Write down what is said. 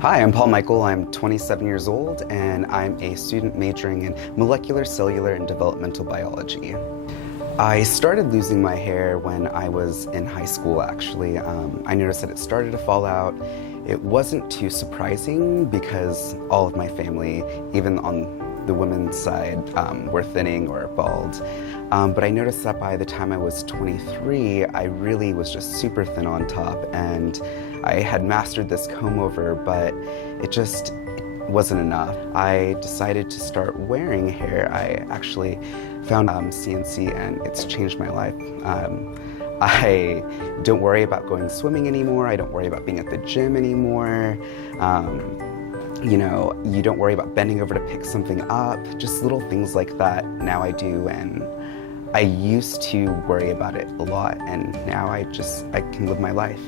Hi, I'm Paul Michael. I'm 27 years old and I'm a student majoring in molecular, cellular, and developmental biology. I started losing my hair when I was in high school, actually. I noticed that it started to fall out. It wasn't too surprising because all of my family, even on the women's side, were thinning or bald. But I noticed that by the time I was 23, I really was just super thin on top, and I had mastered this comb over, but it just wasn't enough. I decided to start wearing hair. I actually found CNC and it's changed my life. I don't worry about going swimming anymore. I don't worry about being at the gym anymore. You don't worry about bending over to pick something up. Just little things like that now I do, and I used to worry about it a lot, and now I can live my life.